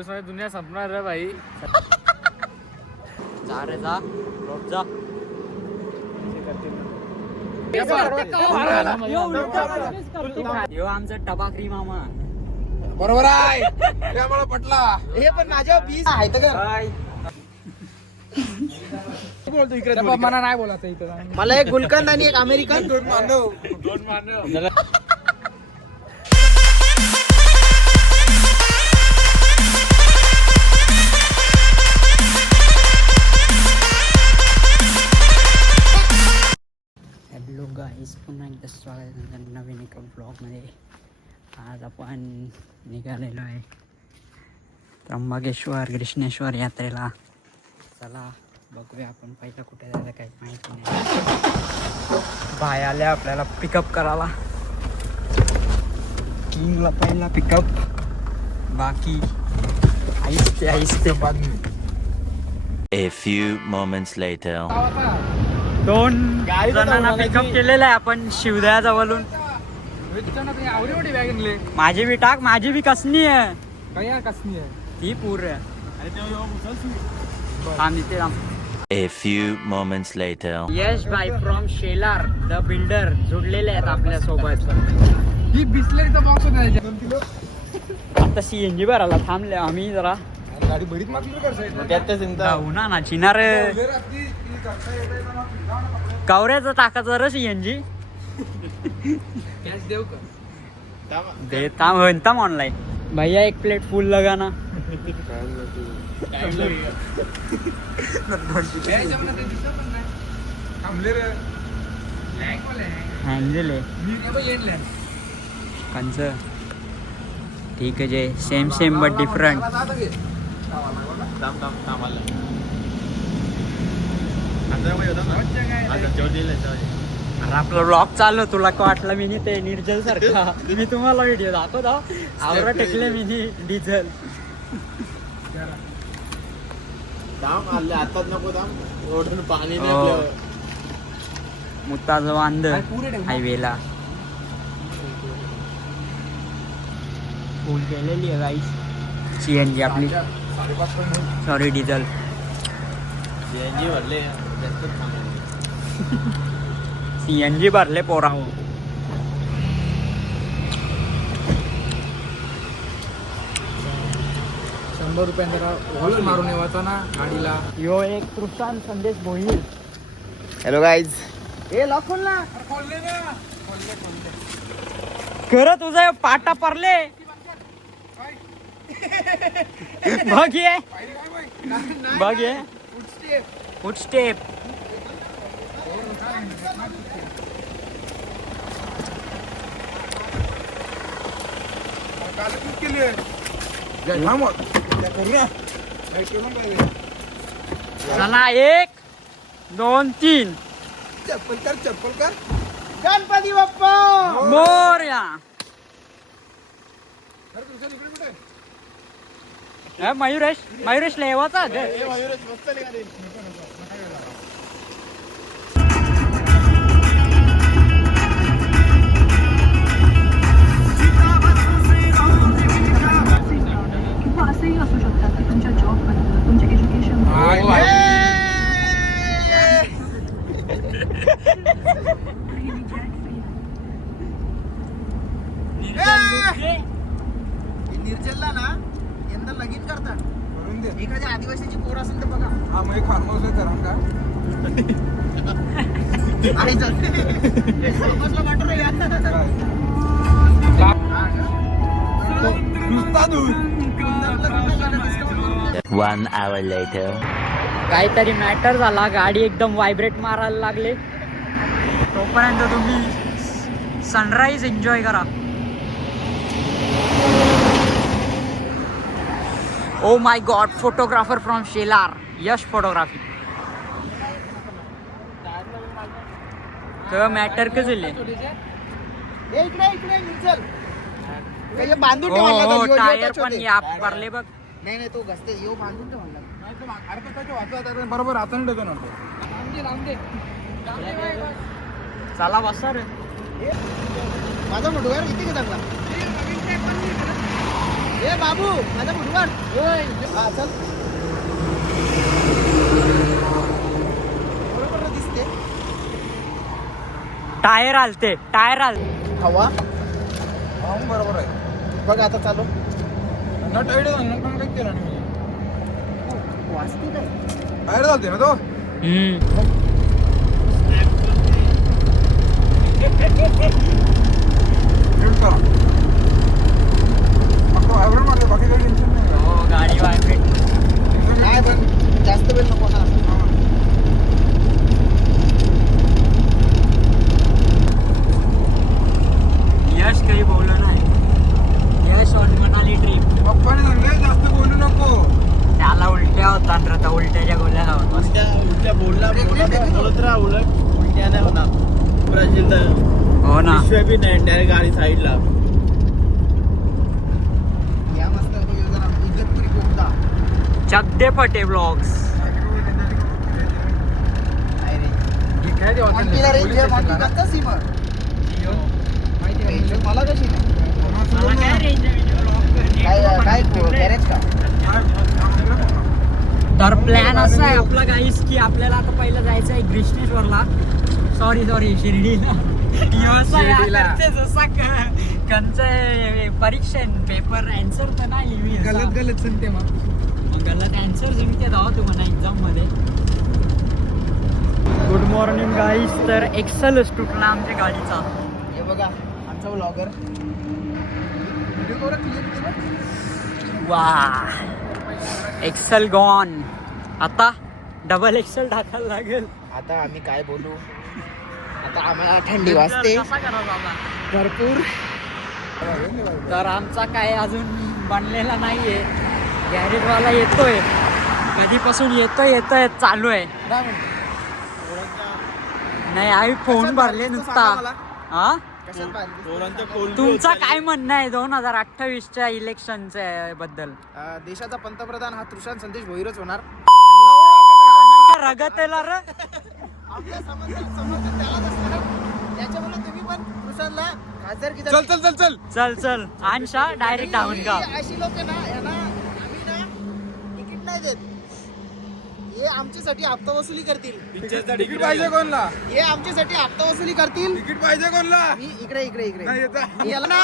दुनिया संपणार रे भाई. जा रे जा रोड जा. यो आमचा टबाकरी मामा. बरोबर आहे. त्यामुळे पटला. हे पण माझ्या 20 आहे तर बोलतो इकडे मला नाही बोलायचं इथं. मला एक गुलकंद आणि एक अमेरिकन दोन मानव. हॅलो गाईस, पुन्हा एकदा स्वागत आहे नवीन एका ब्लॉगमध्ये. आज आपण निघालेलो आहे त्र्यंबकेश्वर कृष्णेश्वर यात्रेला. चला बघूया आपण पहिला कुठे जायला काही माहिती नाही. बाय आले आपल्याला पिकअप करायला. किंगला पहिला पिकअप, बाकी आईस्ते A few moments later. दोन जणांना पिकअप केलेलं आहे आपण शिवदयाजवळून. आवडी बॅग आणले माझी बी टाक, माझी बी कसनी आहे. काय कसली आहे ती पूर्ण थांब इथे थांब. A few moments later. यश भाई फ्रॉम शेलार द बिल्डर जोडलेले आहेत आपल्या सोबत. ही बिस्लरीचा बॉक्स होता त्याच्यात. आता CNG भरायला थांबले आम्ही जरा. गाडी बरीच मागली उन्हा ना चिनार कवऱ्याचं टाकायचं रे CNG. कॅश देऊ का? देता म्हणता ऑनलाइन. भैया एक प्लेट फुल लगाना. हँडल आहे कंच. ठीक आहे जे सेम बट डिफरंट. अरे आपला ब्लॉग चालू, तुला का वाटलं मी ते निर्जल सारखा. मी तुम्हाला व्हिडिओ दाखवतो. आवरा टेकले मी डिझेल. आताच नको दाम पाणी मुताचं वांद हायवेला फुल केलेली आहे गाईस. CNG आपली, सॉरी डिझेल. CNG भरले पोराहो. ₹100 जरा हॉल मारून येवाचा ना गाडीला. यो एक कृष्ण संदेश भोईर. Hello guys. ए लॉक खोल ना. खरं तुझं पाटा परले बघ ये बघ ये फुटस्टेप. चला 1 2 3 चप्पल कर गणपती बाप्पा मोरया. मयुरेशला येवाचा असंही असू शकतात की तुमच्या जॉब बद्दल, तुमच्या एज्युकेशन निर्जलला ना यंदा लगीन करतात. एखाद्या आदिवासीची पोर असेल तर बघा. हा मग फार्म हाऊस करा का One hour later. काहीतरी मॅटर झाला. गाडी एकदम व्हायब्रेट मारायला लागले. तोपर्यंत तुम्ही सनराईज एन्जॉय करा. Oh my God, photographer from Shelar, Yash photography. तर मॅटर का झाले. इकडे निर्जल बांधून हो टायर पण या पडले बघ. नाही तो घसते येऊ बांधून ठेवला. बरोबर आता देतो ना. चला बसा रे. माझा मोठा किती चांगला. ए बाबू माझा बुडवाड हा चल बरोबर दिसते टायर आलते हवा बरोबर आहे बघ आता चालू टायर चालते ना तो बाकी काही टेन्शन नाही हो गाडी व्हायब्रेट काय पण जास्त वेळ नको ना यश काही बोललं नाही यश ऑन मनाली ट्रिप पप्पाने सांगले जास्त बोलू नको त्याला उलट्या होता आणि त्या उलट्याच्या गोळ्या लावून उलट्या बोलत राहा उलट उलट्या नाही होणार ब्राझील हो ना बी नाही डायरेक्ट गाडी साईडला या मस्त इज्जतपुरी कोणता चकदे पटे ब्लॉग्स मला कशी काय गॅरेज का तर प्लॅन असा आहे आपला गाईस की आपल्याला आता पहिलं जायचं आहे ग्रीष्णेश्वरला सॉरी शिर्डीला परीक्षा पेपर आन्सर तर नाही गलत सांगते मग गलत आन्सर जे मी ते दावा तुम्हाला एक्झाम मध्ये गुड मॉर्निंग गाईस तर एक्सेलच तुटला आमच्या गाडीचा हे बघा आमचा व्लॉगर व्हिडिओ क्लिअर वा एक्सेल गॉन आता डबल एक्सेल टाकायला लागेल आता आम्ही काय बोलू आता आम्हाला थंडी वाजते भरपूर तर आमचा काय अजून बनलेला नाहीये गॅरेजवाला येतोय कधीपासून येतोय चालू आहे नाही आम्ही फोन भरले नुसता हा तुमचा काय म्हणणं आहे 2028च्या इलेक्शनच्या बद्दल देशाचा पंतप्रधान हा तुषार संदेश भोईरच होणार रगत रे आपल्या समर्थन त्यालाच असणार त्याच्यामुळे तुम्ही पण तुषारला खासदार चल आणशा डायरेक्ट धावून का अशी लोक ना यांना आम्ही ना तिकीट नाही देत हे आमच्यासाठी हप्ता वसुली करतील तिकीट पाहिजे कोणला हे आमच्यासाठी हप्ता वसुली करतील तिकीट पाहिजे कोणला इकडे मी याला ना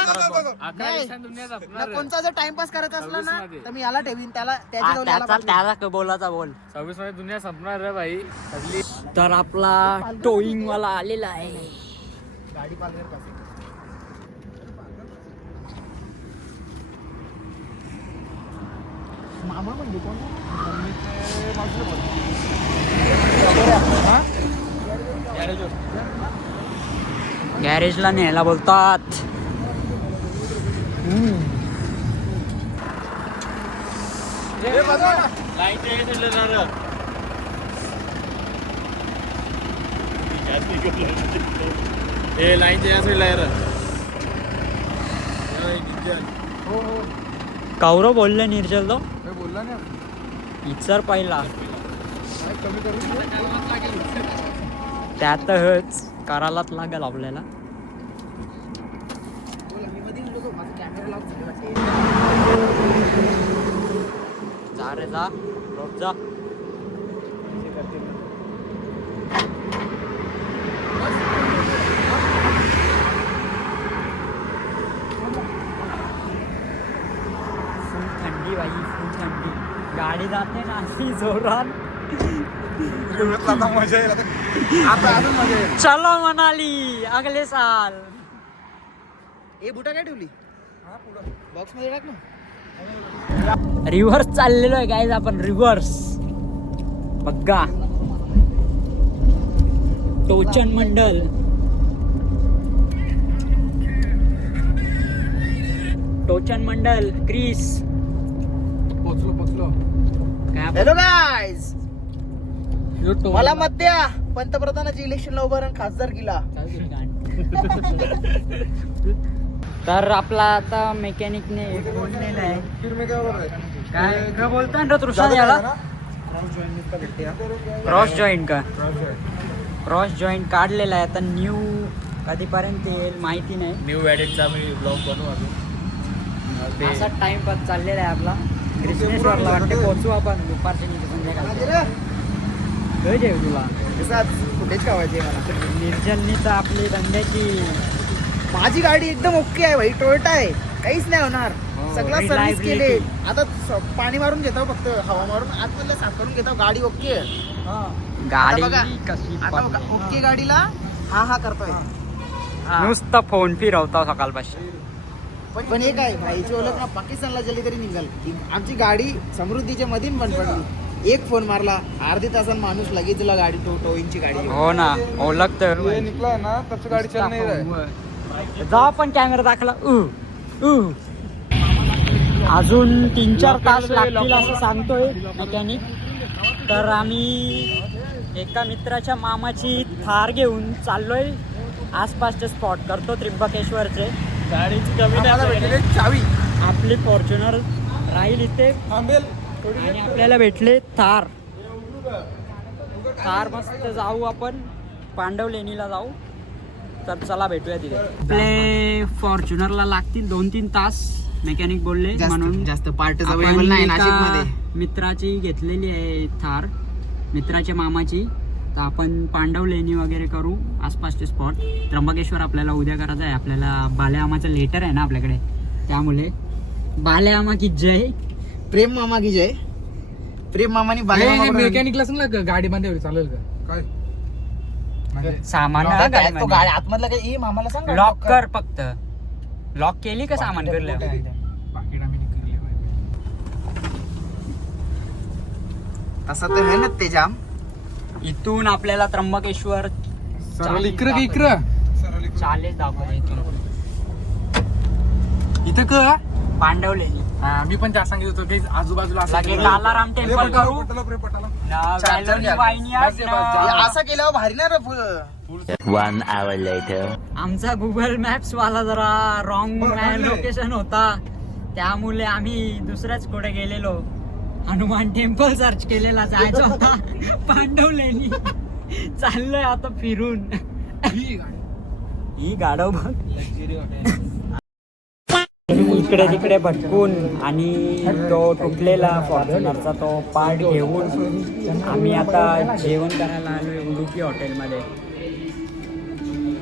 कोणता जर टाइमपास करायचा असला ना तर मी याला ठेवीन त्याला त्याला बोलाचा बोल 26 मध्ये दुनिया संपणार रे भाई सगळी तर आपला टोईंग वाला आलेला आहे गाडी पालघर पासे मामा म्हणजे कोण गॅरेजला न्यायला बोलतात कौरव बोलले निर्जल तो बोलला नाही इचर पहिला कमी करून त्यातच करायलाच लागेल आपल्याला जा रे जा रोज जा फुल थंडी बाई फुल थंडी गाडी जाते ना अशी जोरात आता मजा येईल आता अजून मजा येईल चलो मनाली अगले साल ए बुटा काय ठेवली बॉक्स मध्ये टाक ना रिव्हर्स चाललेलो आहे गाईज आपण रिव्हर्स बघा टोचन मंडल क्रिस पोचलो काय हॅलो गाईज मला मत द्या पंतप्रधानाची इलेक्शनला उभं राहून खासदार केला तर आपला आता मेकॅनिकने बोललेला आहे काय बोलतोय ना तृषा याला क्रॉस जॉईंट काढलेला आहे आता न्यू कधीपर्यंत येईल माहिती नाही न्यू ॲडिटचा मी ब्लॉग बनवू अजून असा टाइमपास चाललेला आहे आपला. कृष्णेश्वरला वाटते पोहोचू आपण दुपारच्या निघे संध्याकाळी. काय जेव तुला कुठेच खावायचे मला. निर्जलनी तर आपली धंद्याची माझी गाडी एकदम ओके आहे भाई, टोयोटा आहे, काहीच नाही होणार. सगळा सर्व्हिस केले. आता पाणी मारून घेतो, फक्त हवा मारून आतमधलं साफ करून घेतो. गाडी ओके आहे. गाडी बघा, कशी आता बघा, ओके गाडीला हा करतोय. नुसतं फोन फिरवता सकाळपासून. पण हे काय भाईची ओळख ना पाकिस्तानला गेली तरी निघाल. आमची गाडी समृद्धीच्या मधीन बंद पडली. एक फोन मारला, अर्धी तासात माणूस लगेच तुला गाडी टोईंची गाडी. हो ना, ओळख तर ये निकला ना तब से गाड़ी चल नहीं रहा है. जा पण कॅमेरा दाखला. अजून 3-4 तास लागतील असं सांगतोय मेकॅनिक. तर आम्ही एका मित्राच्या मामाची थार घेऊन चाललोय. आसपासचे स्पॉट करतो त्र्यंबकेश्वरचे. गाडीची कमी चावी आपली फॉर्च्युनर राहील इथे थांबेल. आणि आपल्याला भेटले थार. मस्त जाऊ आपण पांडवलेणीला जाऊ. तर चला भेटूया तिथे. आपले फॉर्च्युनरला लागतील 2-3 तास मेकॅनिक बोलले. म्हणून जास्त पार्ट आपण अवेलेबल नाही एका नाशिकमध्ये. मित्राची घेतलेली आहे थार, मित्राच्या मामाची. तर आपण पांडवलेणी वगैरे करू आसपासचे स्पॉट. त्र्यंबकेश्वर आपल्याला उद्या करायचं आहे. आपल्याला बाल्यामाचं लेटर आहे ना आपल्याकडे, त्यामुळे बाल्यामा की जय. प्रेम मामा की जय. प्रेम मामानी बाले मेकॅनिकला सांग ना गाडी मध्ये चालेल का काय सामान तो गाडी आतमधला काही ये मामाला सांग. लॉक कर, फक्त लॉक केली का सामान करलं. पाकिट आम्ही निघले तसं तर आहे ना ते जाम. इथून आपल्याला त्र्यंबकेश्वर सरळ इकडं चालेल दाखव. इथून इथं का पांडवलेणी मी पण त्या सांगितलं होतं की आजूबाजूला असं लगे कालाराम टेम्पल करू. चार्जर घ्या. असं केल्यावर भारी ना रे. 1 hour later. आमचा गुगल मॅप्स वाला जरा रॉंग लोकेशन होता, त्यामुळे आम्ही दुसऱ्याच कुठे गेलेलो. हनुमान टेम्पल सर्च केलेला जायचा होता. पांडवलेणी चाललोय आता फिरून. ही गाडव बघ इकडे तिकडे भटकून आणि तो तुटलेला फॉर्च्युनरचा तो पार्ट घेऊन आम्ही आता जेवण करायला आलोय उडुपी हॉटेलमध्ये.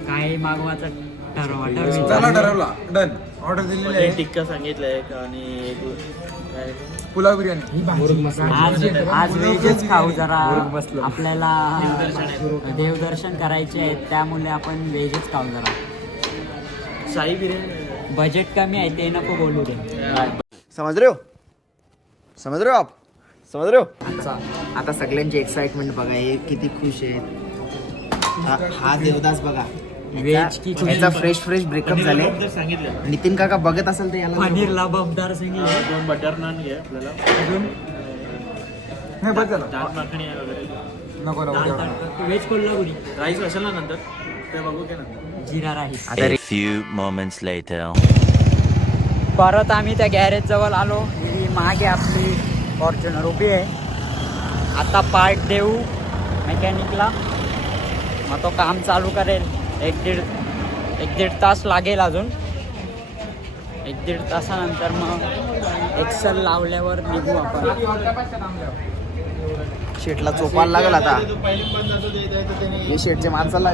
काय मागवायचं चला ठरवला. डन. ऑर्डर दिलेली आहे. टिक्का सांगितलंय आणि पुलाव बिर्याणी. आज व्हेजच खाऊ. जरा आपल्याला देवदर्शन करायचे आहे, त्यामुळे आपण व्हेजच खाऊ. जरा शाही बिर्याणी. बजेट कमी आहे ते नको बोलू दे. समझ रहे हो आप. समझ रहे हो. आता सगळ्यांची एक्साइटमेंट बघा, हे किती खुश आहेत. हा देवदास बघा, व्हेज की याचा फ्रेश ब्रेकअप झाले. सांगितलं नितीन काका बघत असेल तर याला पनीर लबाबदार सिंग 2 बटर नान घे आपल्याला. हे बस झालं. दाल माखणी आहे वगैरे. नको व्हेज कोल्हापुरी राईस असेल ना नंतर ते बघू की नंतर. जिरा rice. A few moments later. परत आम्ही त्या गॅरेज जवळ आलो. ही मागे आपली फॉर्च्युनर उभी आहे. आता पार्ट देऊ मेकॅनिकला, मग तो काम चालू करेल. 1-1.5 तास लागेल अजून. 1-1.5 तासानंतर मग एक्सेल लावल्यावर निघू आपण. शेटला चोपायला लागल आता. हे शेटच्या माणसाला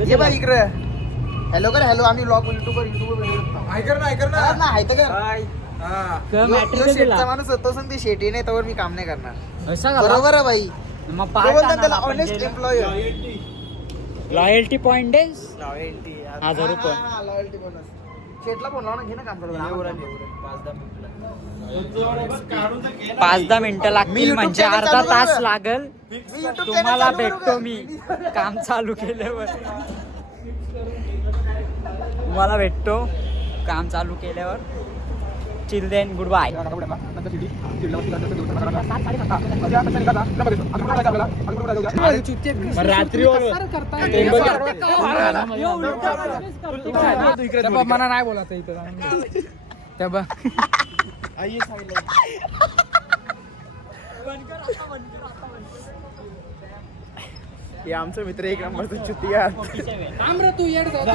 ये बा इकडे. हॅलो कर. हॅलो, आम्ही ब्लॉग युट्यूबवर ऐकर ना आहे तर शेटचा माणूस होतो सांग. ते शेटी नाही तर मी काम नाही करणार. असं बरोबर आहे भाई. मग तो बोलतात त्याला honest part employ. Loyalty point आहे लॉयल्टी 1000 रुपये. Loyalty bonus. शेटला फोन लावा ना, घे ना काम करतो. 5-10 मिनिटं मी लागतील, YouTube म्हणजे channel अर्धा चालू तास करू. लागल. मी YouTube channel तुम्हाला चालू करू भेटतो का? मी काम चालू केल्यावर. तुम्हाला भेटतो काम चालू केल्यावर. Chill then, goodbye. रात्री मला नाही बोलायचं इथं. त्या बा हे आमचा मित्र एक नंबरचा चुतिया.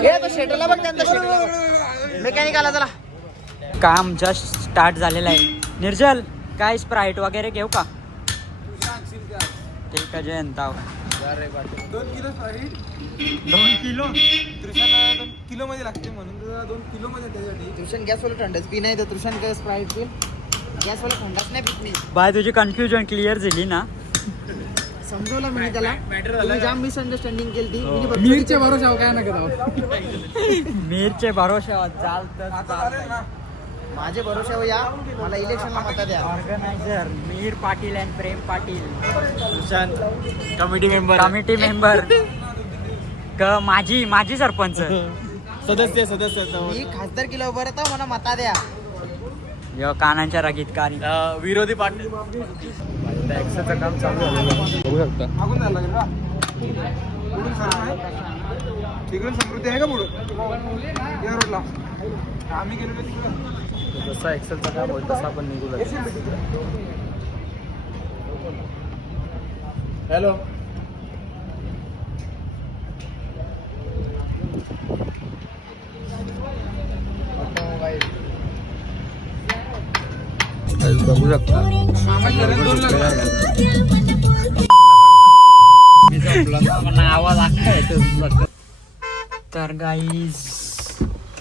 हे तो शेटरला बघ त्यांचा शेटरला मेकॅनिक आला चला. काम जस्ट स्टार्ट झालेलं आहे. निर्जल काय स्प्राईट वगैरे घेऊ का? ठीक आहे जयंता. 2 किलो साईड 2 किलो त्रिशाला 2 किलो मध्ये लागते म्हणून तुला 2 किलो मध्ये त्याच्यासाठी. तुषान गॅसवाला थंडच पी नाही तर तुषान काय स्प्राईट पी. गॅसवाला थंडाच नाही पित मी. बाय तुझी कन्फ्युजन क्लिअर झाली ना. समजवलं मी त्याला. तुम्ही जाम मिसअंडरस्टँडिंग केली ती. मीरच्या भरोशावर काय नका जाऊ. मीरचे भरोशावर आता चालतं. चालेल ना. माझे भरोशावर या. मला इलेक्शनला मत द्या. Organiser Mir Patil and Prem Patil committee member committee member माझी सरपंच. सदस्य मी खासदार किलो उभं राहतो मला मता द्या. यो कानांच्या रगीतकारी. विरोधी पार्टी. टॅक्सचं काम चालू झालं बघू शकता. मागून जायला लागेल का? पुढून सरळ आहे. तिकडून समृद्धी आहे का पुढं या रोडला? आम्ही गेलेलो तिकडं. जसा एक्सेलचं काम होईल तसं आपण निघू हॅलो. बघू शकता. आवाज तर गाईज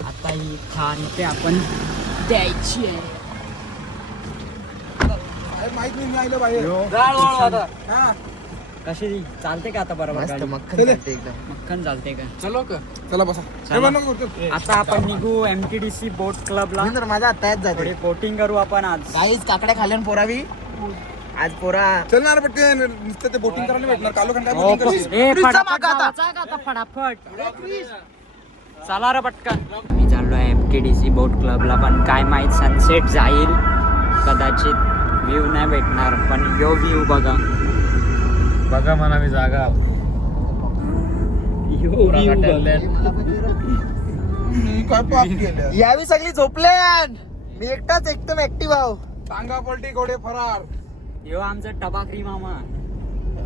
आता ही थान इथे आपण द्यायची आहे. माहित नाही मी आलो बाहेर. हा. कशी चालते का आता बरोबर मस्त गाडी? मक्खन चले. करते एकदम. मक्खन चालते का? चला बसा. चला. हे बघ नको करतो. आता आपण निघू MTDC बोट क्लबला. मी तर माझा आत्ताच जाते. थोडी बोटिंग करू आपण आज. काहीच काकड्या खाल्यान पोरावी. आज पोरा चल ना रे पटकन. नुसतं ते बोटिंग करायला भेटणार. कालो खंड काय हो, बोटिंग करशील? फटाफट जायचं आहे का आता? फटाफट चला रे पटकन. मी चाललोय MTDC बोट क्लबला. पण काय माहित सनसेट जाईल कदाचित. व्ह्यू नाही भेटणार पण यो व्ह्यू बघा. बघा म्हणा मी जागा यो व्ह्यू बघा. मी काय पाप केलं? यावी सगळी झोपल्यान. मी एकटाच एकदम ऍक्टिव्ह आहो. टांगा पलटी घोडे फरार. यो आमचा टबाकरी मामा.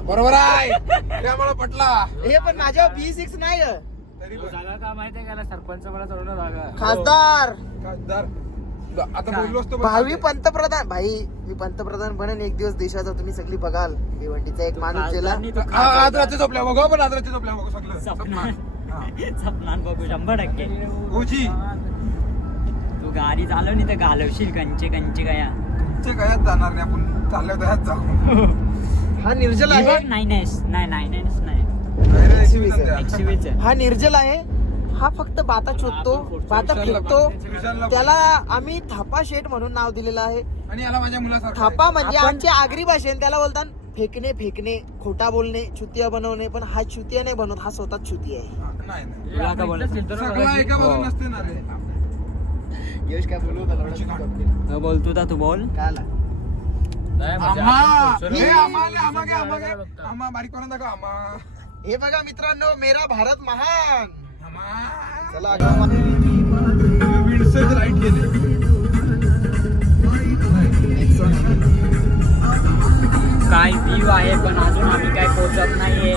बरोबर आहे. ते आम्हाला पटला. हे पण माझ्यावर B6 नाही ग. तरी पण जागा का माहितीये का सरपंच मला चढवलं जागा खासदार खासदार आता बोललो असतो पण भावी पंतप्रधान. भाई मी पंतप्रधान बनेन एक दिवस देशाचा. तुम्ही सगळी बघाल. भिवंडीचा एक माणूस गेला. खासदारनी तू हा, आज रात्री झोपल्या बघ. पण आज रात्री झोपल्या बघ सगळं. सपनान बघू 100%. गोची तू गाडी चालव नाही तर घालवशील कंचे गया. ते गयात जाणार नाही. आपण चालल्या दह्यात जाऊ. हा निर्जल आहे. नाही नाही रे, हा निर्जल आहे. हा फक्त बाता शोधतो, बाता फेकतो. त्याला आम्ही थापा शेट म्हणून नाव दिलेलं आहे. आणि याला माझ्या मुलासारखं थापा म्हणजे आमच्या आगरी भाषेने त्याला बोलतात फेकणे, खोटा बोलणे, चुतिया बनवणे. पण हा चुतिया नाही बनवत. हा स्वतःच चुती आहे. नाही नाही. तुला का बोलत? सगळं एका बाजून नसते ना रे. यश काय बोलू बोल तू तू बोल. आम्हा बारीक करून दाखव. आम्हा हे बघा मित्रांनो, मेरा भारत महान. चला विंडसर लाईट गेले. काय व्ह्यू आहे पण अजून आम्ही काय पोहोचत नाहीये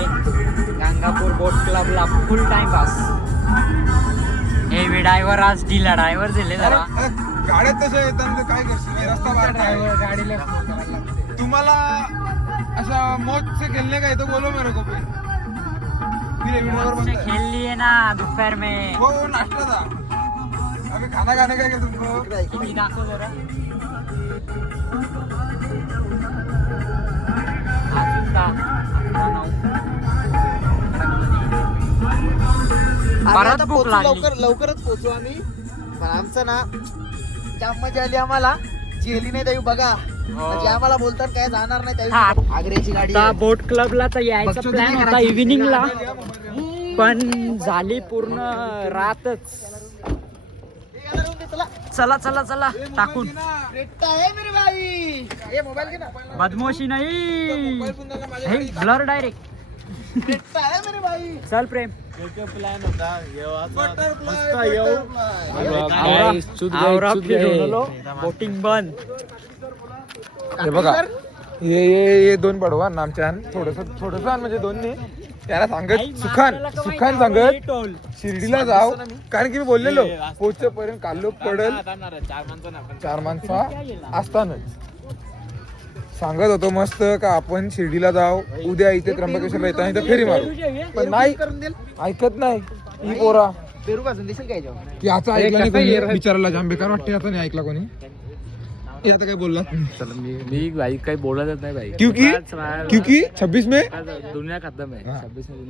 गांगापूर बोट क्लबला. Full time pass. हे ड्रायव्हर आज ढिला ड्रायव्हर झाले जरा. गाड्यात तसे येतात काय करशील? रस्ता बारका आहे. गाडीला तुम्हाला असा मौत से खेलने का है तो बोलो मेरे को फिर वीडियो बनता है. खेल लिए ना दोपहर में. वो नाश्ता था. अभी खाना खाने का है क्या तुमको? किती दाखव जरा. परत भूक लागली. लवकरच पोहोचू आम्ही. पण आमचं ना जाम मजा आली आम्हाला. जेली नाही त्यावेळी बघा. म्हणजे आम्हाला बोलतात काय जाणार नाही त्यावेळी. आग्र्याची गाडी आता बोट क्लबला तर यायचा प्लॅन होता इव्हिनिंगला पण झाली पूर्ण रातच. चला चला चला टाकून. बदमाशी नाही. Blur direct. चल प्रेम. प्लॅन होता बोटिंग बंद. हे बघा हे दोन पडवा आमच्या थोडस म्हणजे दोन नाही त्याला सांगत सुखान सांगत शिर्डीला जाव कारण की मी बोललेलो पोहोचेपर्यंत कालो पडल 4 माणसा असतानाच सांगत होतो मस्त का आपण शिर्डीला जाव उद्या इथे त्र्यंबकेश्वरला येताना इथे फेरी मारू पण नाही ऐकत नाही ही पोरा पेरू पासून दिसेल काय जेव्हा याचा ऐकला नाही कोणी बिचाराला जाम बेकार वाटते आता नाही ऐकला कोणी हे आता काय बोलला मी भाई काही बोलतच नाही भाई क्योंकि 26 में दुनिया खतम आहे हाँ. 26 में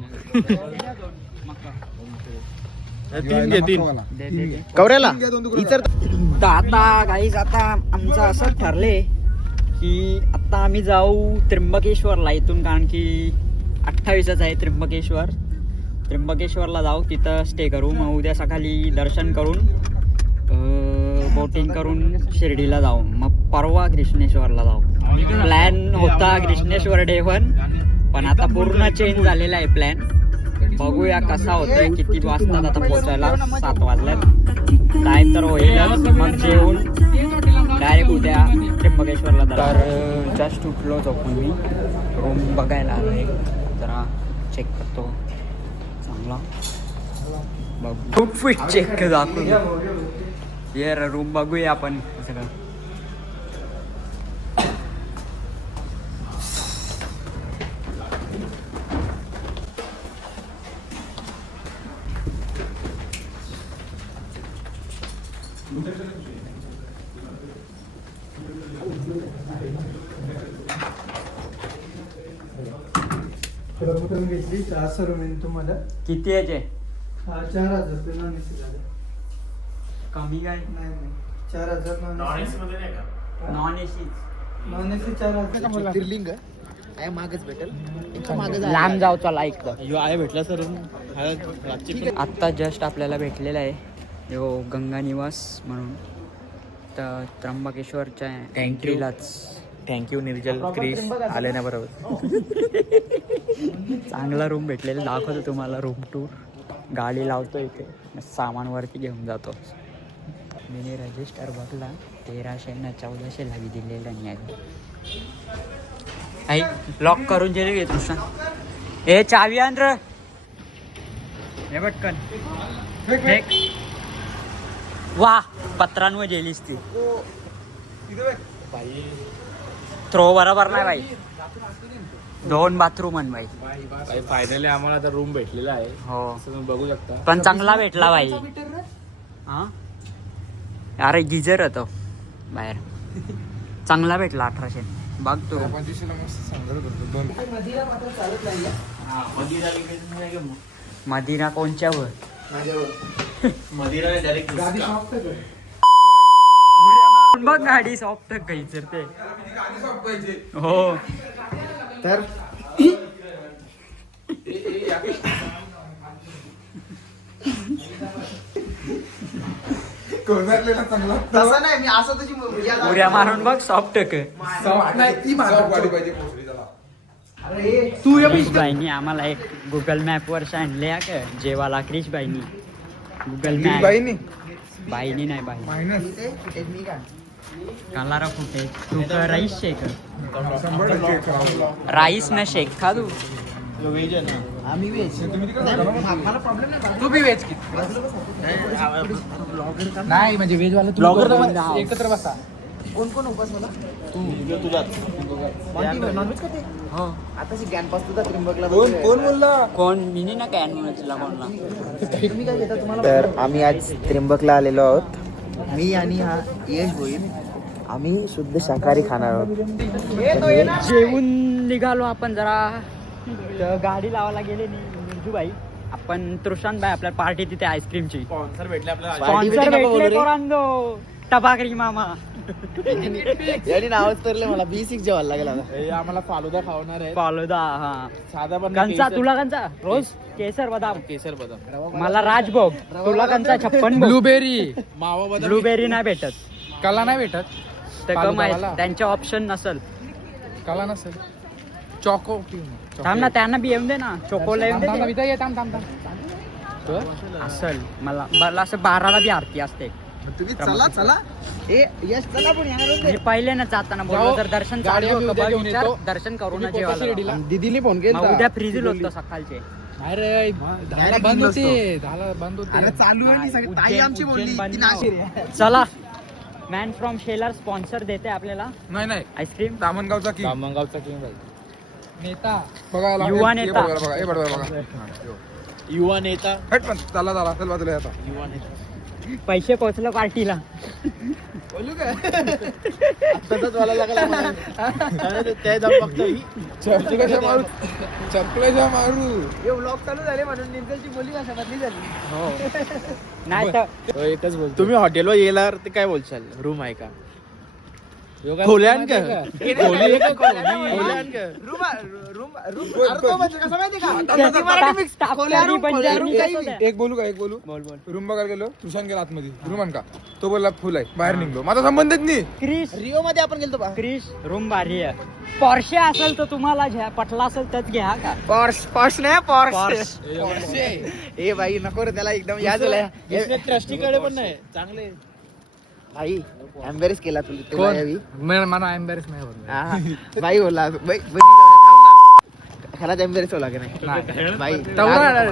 तीन घे तीन कवऱ्याला इतर तर आता गाईज आता आमचं असं ठरले की आता आम्ही जाऊ त्र्यंबकेश्वरला इथून कारण की 28च आहे त्र्यंबकेश्वरला जाऊ तिथं स्टे करू मग उद्या सकाळी दर्शन करून बोटिंग करून शिर्डीला जाऊ मग परवा कृष्णेश्वरला जाऊ प्लॅन होता कृष्णेश्वर डे 1 पण आता पूर्ण चेंज झालेला आहे प्लॅन बघूया कसा होतोय किती वाजतात आता पोहोचायला 7 वाजल्यात टाइम तर होईलच मग जेवून डायरेक्ट उद्या त्र्यंबकेश्वरला तर जस्ट उठलो झोपून मी रूम बघायला आलोय जरा चेक करतो चांगला खूप फिट चेक दाखवतो ये रूम बघूया आपण सगळं घेतली 400 रुपये तुम्हाला किती याचे 4000 रुपये नॉन एसी झाले कमी काय नाही 4000 non AC non AC non AC 4000 ज्योतिर्लिंग आहे मागच भेटेल इथं मागं जायला लांब जाऊ चला ऐकतं यो आहे भेटला सर आत्ता जस्ट आपल्याला भेटलेला आहे यो गंगा निवास म्हणून तर त्र्यंबकेश्वरच्या एंट्रीलाच थँक्यू निर्जल क्रिश आले ना बरोबर चांगला रूम भेटलेला दाखवतो तुम्हाला रूम टूर गाडी लावतो इथे सामान वरती घेऊन जातो मी रजिस्टर बघला 1300 ना 1400 लावी दिलेला नाही आई लॉक करून जे घेतो सांग ए चावी आण रे हे पटकन फेक. वा पत्रांवर गेलीस ती थ्रो बरोबर नाही भाई 2 बाथरूम आहे भाई फायनली आम्हाला आता रूम भेटलेला आहे हो असं तुम्ही बघू शकता पण चांगला भेटला भाई हा अरे गिजर होतो बाहेर चांगला भेटला 1800 बघ तू मदिरा कोणच्यावर बघ गाडी सॉफ्ट काही तर ते हो तर तसं नाही मी असं तुझी उड्या मारून बघ सॉफ्ट बाईनी आम्हाला एक गुगल मॅप वर सांडले का जेवाला क्रिश बाईनी गुगल मॅप बाईनी नाही बाई मी का कालारा कुठे तू का राईस शेक राईस ना शेक खा तू आम्ही वेज मला प्रॉब्लेम नाही तू बी वेज की नाही म्हणजे वेज वाला ब्लॉगर एकत्र बसा कोण कोण उपास मला नॉनव्हेज खाते हो आताची गॅन पास तुझा त्रिंबकला कोण बोलला कोण मिनी ना कॅन म्हणून कोणला तुम्ही काय घेता तुम्हाला तर आम्ही आज त्रिंबकला आलेलो आहोत मी आणि हा यश होईल आम्ही शुद्ध शाकाहारी खाणार आहोत जेवून निघालो आपण जरा तर गाडी लावायला गेले नाही मिरजूबाई आपण तृषांतबाई आपल्या पार्टी तिथे आईस्क्रीमची स्पॉन्सर भेटले आपल्याला स्पॉन्सर भेटले पोरांनो टबाकरी मामा याने नावच तरले मला B6 जेवायला लागेल आता हे आम्हाला फालुदा खावणार आहे फालुदा हा साधा पण कंचा केसर- तुला कंचा रोज केसर बदाम केसर बदाम मला राजभोग तुला कंचा 56 ब्लूबेरी मावा बदाम ब्लूबेरी नाही भेटत कला नाही भेटत तर फालुदावाला? कमाय त्यांच्या ऑप्शन नसल कला नसेल चॉको थांब ना त्यांना बी येऊन दे ना चोकोला येऊन दे थांब असल मला असं 12ला बी आरती असते तुम्ही चला चला ए यश चला पण मी पहिले ना जाताना बोललो तर दर्शन चालू होतं बघ, विचार, दर्शन करून जेवायला दीदीने फोन मग केला उद्या फ्रीज होतं सकाळचे. अरे बंद होते अरे चालू आहे नाही सगळी ताई आमची बोलली ती नाशिक आहे. चला मॅन फ्रॉम शेलर स्पॉन्सर देते आपल्याला नाही आईस्क्रीम. दामणगावचा किंग नेता बघा युवा नेता. बघा हे बघा युवा नेता. हट पण चला चल बाजूला आता युवा नेता. पैसे पोहोचलं पार्टीला. बोलू का तसंच व्हायला लागला मला. त्या जाऊ बघतो ही. चपलेच्या मारू हे व्लॉग चालू झाले म्हणून निर्जलची बोली भाषा बदली झाली. नाही तर एकच बोल. तुम्ही हॉटेलवर येणार ते काय बोलशाल? रूम आहे का? खोल्यान का? खोली का? खोल्यान का? रूम अर्थ म्हणजे कसं माहिती का त्याची मराठी मिक्स खोल्या रूम काही नाही. एक बोलू रूम बघायला गेलो तुषान गेला आतमध्ये रूम आण का तो बोलला फुल आहे बाहेर निघलो माझा संबंधच नाही. क्रिश रिओ मध्ये आपण गेलतो बा रूम भारी आहे. पॉर्शे असेल तर तुम्हाला घ्या, पटला असेल तरच घ्या का. पॉर्श नाही पॉर्श पॉर्श. ए भाई नको रे त्याला एकदम याद झालं ट्रस्टीकडे पण नाही चांगले. भाई एम्बेरेस केला तुला यावी मला एम्बॅरेस नाही होत. भाई बोला खराच एम्बेरेस होला की नाही भाई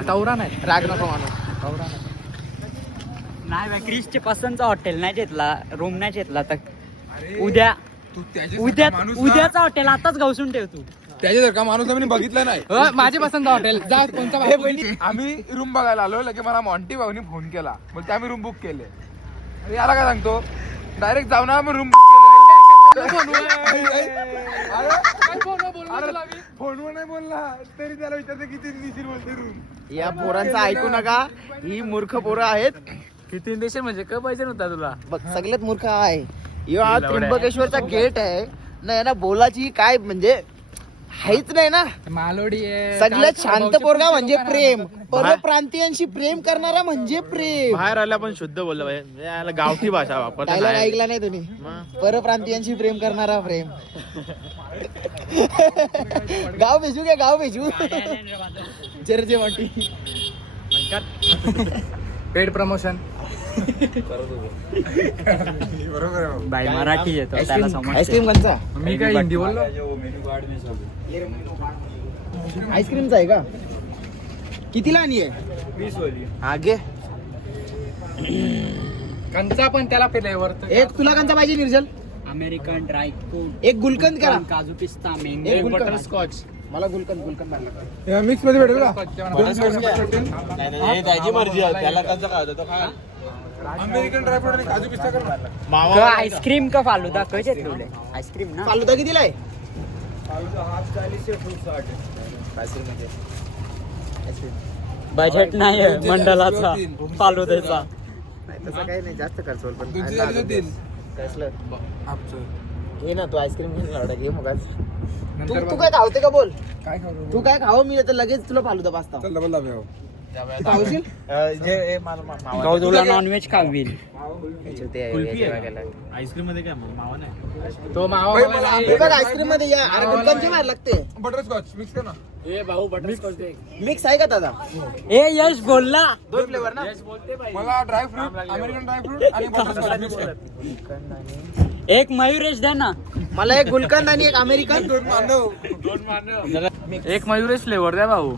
तवरा नाही राग नको मानू नाही बाई, क्रिशचे पसंतचा हॉटेल नाही घेतला, रूम नाही घेतला तर उद्या उद्याचा हॉटेल आताच घासून ठेव तू. त्याच्यासारखा माणूस आम्ही बघितला नाही. माझे पसंत हॉटेल जा कोणता आम्ही रूम बघायला आलो लगे मला मॉन्टी भाऊनी फोन केला मग ते आम्ही रूम बुक केले. अरे याला काय सांगतो डायरेक्ट जाऊ ना मग रूम बुक फोनवर नाही बोलला तरी त्याला विचारते किती निशीर बोलते रूम. या पोरांचं ऐकू नका ही मूर्ख पोरं आहेत. किती देश म्हणजे काय पाहिजे नव्हता तुला. बघ सगळ्यात मूर्ख आहे हा त्र्यंबकेश्वरचा गेट आहे ना ना बोलाची काय म्हणजे हायच नाही ना. मालोडी सगळ्यात शांत पोरगा म्हणजे प्रेम परप्रांतीयांशी प्रेम करणारा म्हणजे प्रेम. बाहेर आल्या पण शुद्ध बोललं पाहिजे. याला गावठी भाषा वापरता डायलॉग नाही. ऐकला नाही तुम्ही परप्रांतीयांशी प्रेम करणारा प्रेम. गाव भेजू घ्या गाव भेजू जरजे वाटी पेड प्रमोशन. बरोबर आहे भाऊ. बाई मराठी येतो त्याला समजते. आईस्क्रीम कंचा मी काय हिंदी बोललो. आईस्क्रीमचा आहे का कितीला आणि आहे आगे कंचा पण त्याला फ्लेवर. एक तुला कंचा पाहिजे निर्जल. अमेरिकन ड्राय फ्रूट, एक गुलकंद करा. काजू पिस्ता, एक मँगो, गुलकंद. बटरस्कॉच. मला गुलकंद लागला. मिक्स मध्ये भेटेल का त्याची मर्जी आहे. त्याला कसं काय होतं तो खा. अमेरिकन ड्रायफ्रूट आणि काजू पिस्ता कर. मावा आईस्क्रीम का फालुदा कसे ठेवले आईस्क्रीम ना. फालुदा कितीला आहे बजेट नाही आहे मंडळाचा फालुद्याचा. नाही तसं काही नाही जास्त खर्च होईल पण दोनशे झाले तर तीन. कसलं घे ना तू आईस्क्रीम घेऊन लावडा घे मग तू काय खावते का बोल काय खाऊ तू काय खावं मी तर लगेच तुला फालुदा पास्ता चल डबल दाबे हो. खावशील तुला नॉनव्हेज खावील. आईस्क्रीम मध्ये काय मावा नाही. तो बाई, मला मावा हे बघ आईस्क्रीम मध्ये या अरे गुलकंदची बाहेर लागते बटरस्कॉच मिक्स कर ना. मिक्स आहे का दादा ए यश बोलला. दोन फ्लेवर ना मला ड्रायफ्रूट अमेरिकन ड्रायफ्रूट आणि बटरस्कॉच मिक्स कर. एक मयुरेश द्या ना. मला एक गुलकंद आणि एक अमेरिकन दोन मानव एक मयुरेश फ्लेवर द्या भाऊ.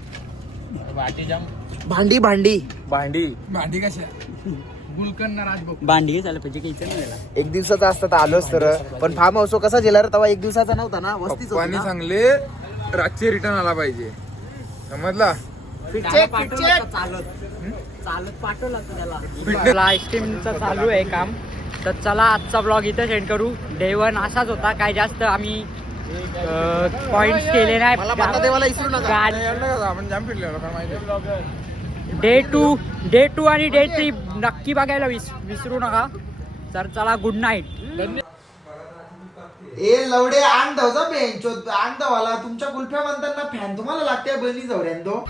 भांडी भांडी भांडी कशा गुलकंद ना राजभोग. भांडी झालं पाहिजे काही नाही. एक दिवसाचा असता तर आलोच तर पण फार्म हाऊस कसा गेला रे तेव्हा एक दिवसाचा नव्हता ना वस्तीच होती पप्पानी ना. सांगले रातचे रिटर्न आला पाहिजे समजला. फिटचेक फिटचेक चालत पाठवला त्याला. आईस्क्रीमचं चालू आहे काम. तर चला आजचा ब्लॉग इथं सेंड करू. डे 1 असाच होता. काय जास्त आम्ही पॉइंट केले मला नाही. माता देवाला विसरू नका आपण जाम फिरले लोकांना माहिती. डे 2 आणि डे 3 नक्की बघायला विसरू नका. तर चला गुड नाईट. ए लवडे आण धावचा बेंच आण धावाला तुमच्या कुल्फ्या म्हणताना फॅन तुम्हाला लागते बहिणी जवळ्यान तो